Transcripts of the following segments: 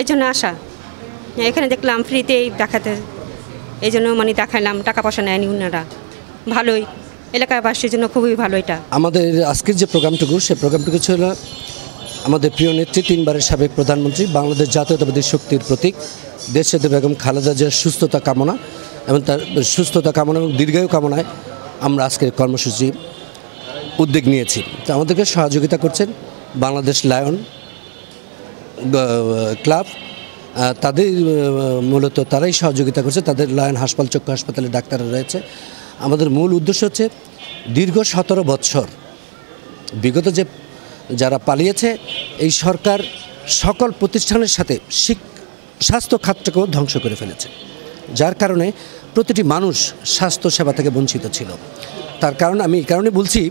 এই জন্য আসা, এখানে দেখলাম ফ্রিতেই দেখাতে, এই জন্য মানে দেখাইলাম, টাকা পয়সা নেয়নি ওনারা। ভালোই, এলাকাবাসীর জন্য খুবই ভালো এটা। আমাদের আজকের যে প্রোগ্রামটুকু, সেই প্রোগ্রামটুকু ছিল আমাদের প্রিয় নেত্রী, 3 বারের সাবেক প্রধানমন্ত্রী, বাংলাদেশ জাতীয়তাবাদী শক্তির প্রতীক দেশনেত্রী বেগম খালেদা জিয়ার সুস্থতা কামনা এবং তার সুস্থতা কামনা এবং দীর্ঘায়ু কামনায় আমরা আজকের কর্মসূচি উদ্যোগ নিয়েছি। তো আমাদেরকে সহযোগিতা করছেন বাংলাদেশ লায়ন ক্লাব, তাদের মূলত তারাই সহযোগিতা করছে, তাদের লায়ন হাসপাতাল, চক্ষু হাসপাতালে ডাক্তাররা রয়েছে। আমাদের মূল উদ্দেশ্য হচ্ছে দীর্ঘ 17 বৎসর বিগত যে যারা পালিয়েছে, এই সরকার সকল প্রতিষ্ঠানের সাথে স্বাস্থ্য খাতটাকেও ধ্বংস করে ফেলেছে, যার কারণে প্রতিটি মানুষ স্বাস্থ্য সেবা থেকে বঞ্চিত ছিল। তার কারণ আমি এই কারণে বলছি,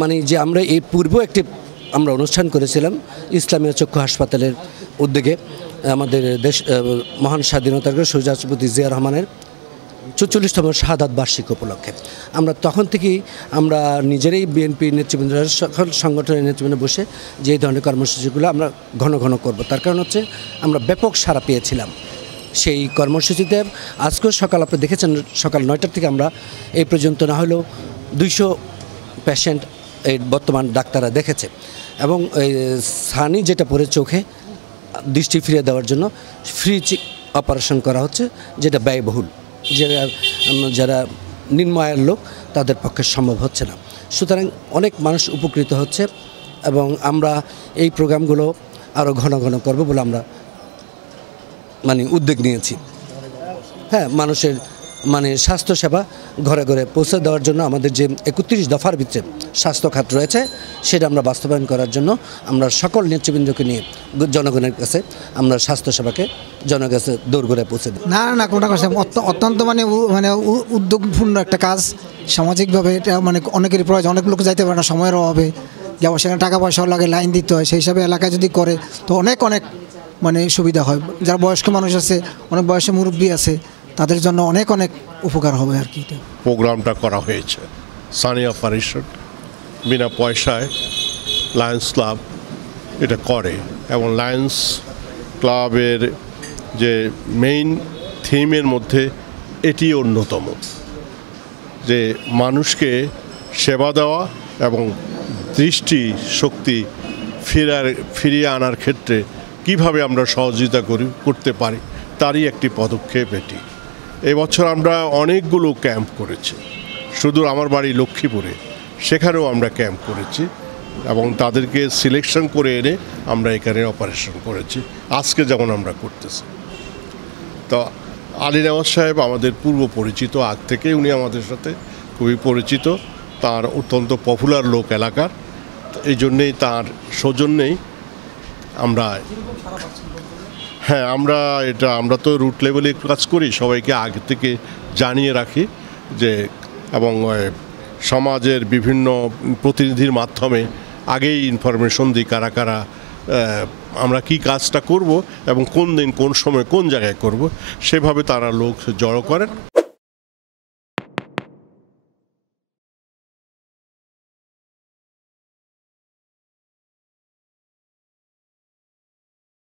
মানে যে আমরা এই পূর্ব আমরা অনুষ্ঠান করেছিলাম ইসলামিয়া চক্ষু হাসপাতালের উদ্যোগে আমাদের দেশ মহান স্বাধীনতার শহীদ রাষ্ট্রপতি জিয়া রহমানের 44তম শাহাদাত বার্ষিক উপলক্ষে আমরা তখন থেকেই আমরা নিজেরাই বিএনপি নেতৃবৃন্দ, সকল সংগঠনের নেতৃবৃন্দ বসে যে এই ধরনের কর্মসূচিগুলো আমরা ঘন ঘন করব। তার কারণ হচ্ছে আমরা ব্যাপক সাড়া পেয়েছিলাম সেই কর্মসূচিতে। আজকেও সকাল আপনি দেখেছেন, সকাল 9টার থেকে আমরা এই পর্যন্ত না হলেও 200 পেশেন্ট এই বর্তমান ডাক্তাররা দেখেছে। এবং এই সানি যেটা পড়ে চোখে দৃষ্টি ফিরিয়ে দেওয়ার জন্য ফ্রি অপারেশন করা হচ্ছে, যেটা ব্যয়বহুল, যারা নিম্ন আয়ের লোক তাদের পক্ষে সম্ভব হচ্ছে না। সুতরাং অনেক মানুষ উপকৃত হচ্ছে এবং আমরা এই প্রোগ্রামগুলো আরও ঘন ঘন করব বলে আমরা উদ্যোগ নিয়েছি। হ্যাঁ, মানুষের স্বাস্থ্যসেবা ঘরে ঘরে পৌঁছে দেওয়ার জন্য আমাদের যে 31 দফার ভিতরে স্বাস্থ্য খাত রয়েছে, সেটা আমরা বাস্তবায়ন করার জন্য আমরা সকল নেতৃবৃন্দকে নিয়ে জনগণের কাছে আমরা স্বাস্থ্যসেবাকে জনগণের কাছে দৌড় করে পৌঁছে দিই। না কোনটা কথা অত্যন্ত উদ্যোগপূর্ণ একটা কাজ। সামাজিকভাবে এটা অনেকেরই প্রয়োজন, অনেক লোক যাইতে পারে না সময়ের অভাবে, যেমন সেখানে টাকা পয়সাও লাগে, লাইন দিতে হয়। সেই হিসাবে এলাকায় যদি করে তো অনেক সুবিধা হয়। যারা বয়স্ক মানুষ আছে, অনেক বয়সে মুরব্বী আছে, তাদের জন্য অনেক উপকার হবে আর কি। প্রোগ্রামটা করা হয়েছে সানি অপারেশন বিনা পয়সায় লায়ন্স ক্লাব এটা করে, এবং লায়ন্স ক্লাবের যে মেইন থিমের মধ্যে এটি অন্যতম, যে মানুষকে সেবা দেওয়া এবং দৃষ্টি শক্তি ফিরিয়ে আনার ক্ষেত্রে কিভাবে আমরা সহযোগিতা করতে পারি, তারই একটি পদক্ষেপ এটি। এবছর আমরা অনেকগুলো ক্যাম্প করেছি, শুধু আমার বাড়ি লক্ষ্মীপুরে, সেখানেও আমরা ক্যাম্প করেছি এবং তাদেরকে সিলেকশন করে এনে আমরা এখানে অপারেশন করেছি, আজকে যেমন আমরা করতেছি। তো আলী নেওয়াজ সাহেব আমাদের পূর্ব পরিচিত, আগ থেকে উনি আমাদের সাথে খুবই পরিচিত, তার অত্যন্ত পপুলার লোক এলাকার, এই জন্যেই তার সৌজন্যেই আমরা আমরা তো রুট লেভেলে একটু কাজ করি, সবাইকে আগে থেকে জানিয়ে রাখি যে, এবং সমাজের বিভিন্ন প্রতিনিধির মাধ্যমে আগেই ইনফরমেশন দিই কারা কারা আমরা কি কাজটা করব এবং কোন দিন কোন সময় কোন জায়গায় করব, সেভাবে তারা লোক জড়ো করেন।